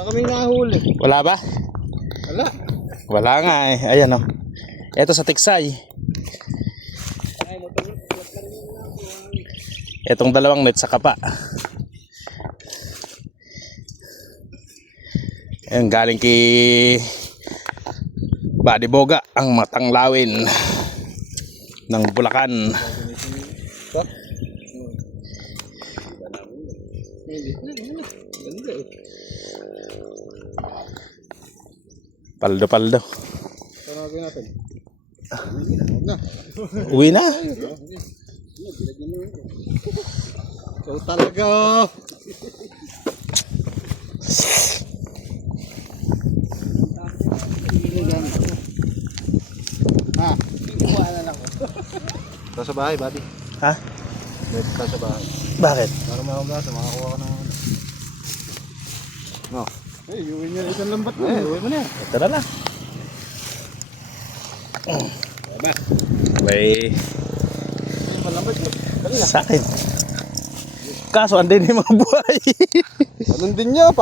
Wala kaming nahuli. Wala ba? Wala. Wala nga eh. Ayan oh. Ito sa Tiksay. Etong dalawang net sa kapa. Ayan, galing kay Buddy Boga ang matang lawin ng Bulacan. Paldo. Tawagin natin. Uwi na. Ikaw talaga. Ha? Iwanan ako. Ito sa bahay, buddy. Ha? Ito sa bahay. Bakit? Para mahugasan, makakuha ka ng... No. Eh, iuwi niya isang lambat mo. Iuwi mo na yan. Ito na lang. May Malambat yun. Kanina. sa akin. Kaso andin yung mga buhay. Ganun din niya,